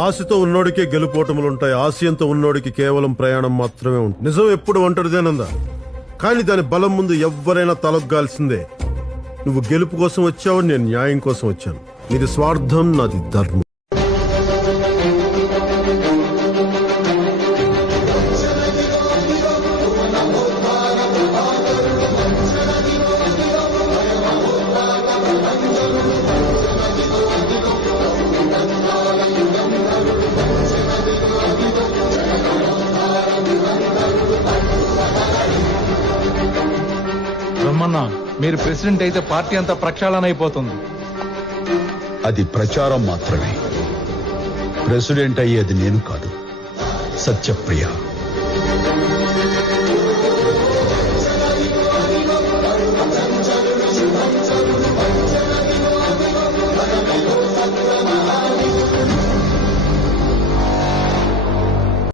ఆశతో ఉన్నోడికే గెలుపోటములుంటాయి, ఆశయంతో ఉన్నోడికి కేవలం ప్రయాణం మాత్రమే ఉంటుంది. నిజం ఎప్పుడు ఒంటరిదేనందా, కానీ దాని బలం ముందు ఎవ్వరైనా తలొగ్గాల్సిందే. నువ్వు గెలుపు కోసం వచ్చావు, నేను న్యాయం కోసం వచ్చాను. ఇది స్వార్థం, నాది ధర్మం. మీరు ప్రెసిడెంట్ అయితే పార్టీ అంతా ప్రక్షాళన అయిపోతుంది. అది ప్రచారం మాత్రమే. ప్రెసిడెంట్ అయ్యేది నేను కాదు, సత్యప్రియ.